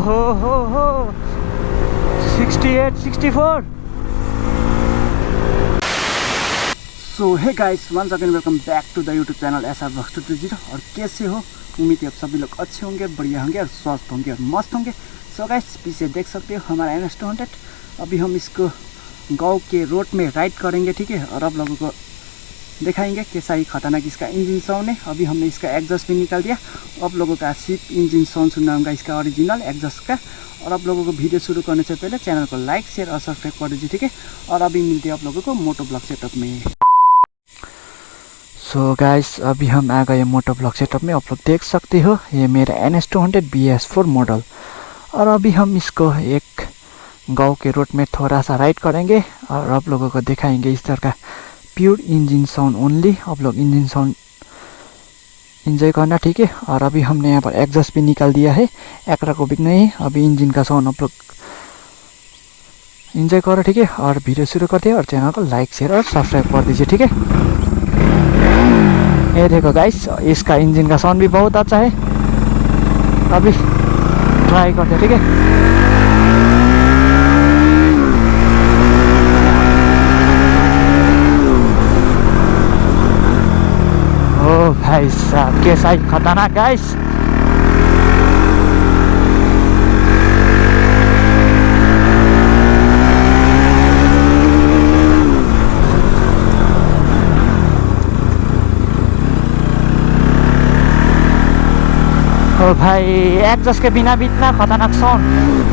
हो 68 64। So hey guys, once again welcome back to the YouTube channel SR Vlogs 220। और कैसे हो? उम्मीद है आप सभी लोग अच्छे होंगे, बढ़िया होंगे और स्वस्थ होंगे और मस्त होंगे। सो गाइस, पीछे देख सकते हो हमारा NS200। अभी हम इसको गांव के रोड में राइड करेंगे, ठीक है। और आप लोगों को दिखाएंगे कैसा ही खतरनाक इसका इंजन साउंड है। अभी हमने इसका एग्जॉस्ट भी निकाल दिया। आप लोगों का सिर्फ इंजन साउंड सुनना होगा इसका ओरिजिनल एग्जॉस्ट का। और आप लोगों को वीडियो शुरू करने से पहले चैनल को लाइक शेयर और सब्सक्राइब कर दीजिए, ठीक है। और अभी मिलते हैं आप लोगों को मोटो ब्लॉग सेटअप में। सो गाइस, अभी हम आ गए मोटो ब्लॉग सेटअप में। आप लोग देख सकते हो ये मेरा NS200 BS4 मॉडल। और अभी हम इसको एक गांव के रोड में थोड़ा सा राइड करेंगे और आप लोगों को दिखाएंगे इस तरह का प्योर इंजन साउंड ओनली। आप लोग इंजन साउंड इंजॉय करना, ठीक है। और अभी हमने यहाँ पर एग्जॉस्ट भी निकाल दिया है, एक्रा को भी नहीं। अभी इंजन का साउंड आप लोग इंजॉय करो, ठीक है। और वीडियो शुरू करते हैं और चैनल को लाइक शेयर और सब्सक्राइब कर दीजिए, ठीक है। ये देखो गाइस, इसका इंजन का साउंड भी बहुत अच्छा है। अभी ट्राई करते हैं, ठीक है। ओ भाई साहब, कैसा ही खतरनाक गाइस। ओ भाई, एग्जॉस्ट के बिना भी इतना खतरनाक साउंड।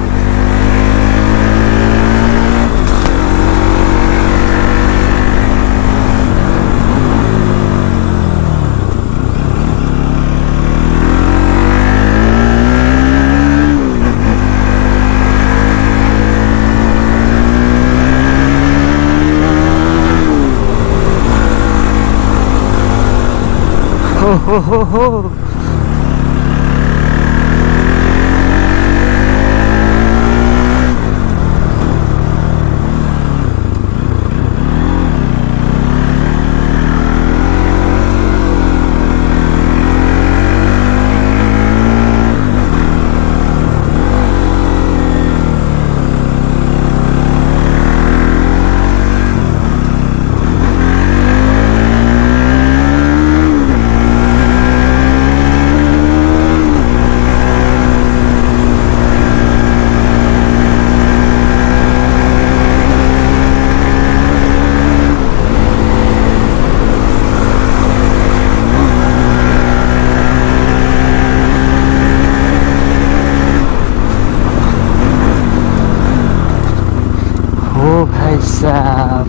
हो भाई साहब,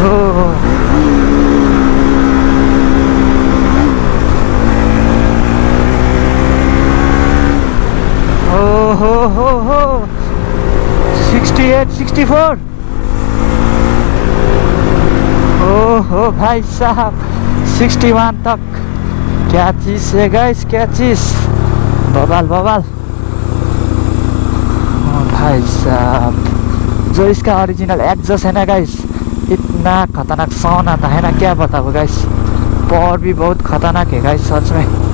हो 68 64। हो भाई साहब, 61 तक। क्या चीज़ है गाइस, क्या चीज़, बवाल बवाल। भाई साहब, जो इसका ओरिजिनल एग्जॉस्ट है ना गाइस, इतना खतरनाक साउंड आता है ना, क्या बताओ गाइस। पावर भी बहुत खतरनाक है गाइस, सच में।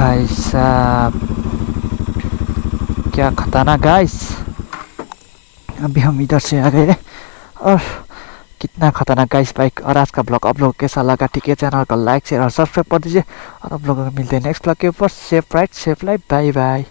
भाई साहब, क्या खतरनाक गाइस। अभी हम इधर से आ गए और कितना खतरनाक गाइस बाइक। और आज का ब्लॉग आप लोगों को कैसा लगा, ठीक है, चैनल को लाइक शेयर और सब्सक्राइब कर दीजिए। और आप लोगों को मिलते हैं नेक्स्ट ब्लॉग के ऊपर। Safe ride safe life, bye bye.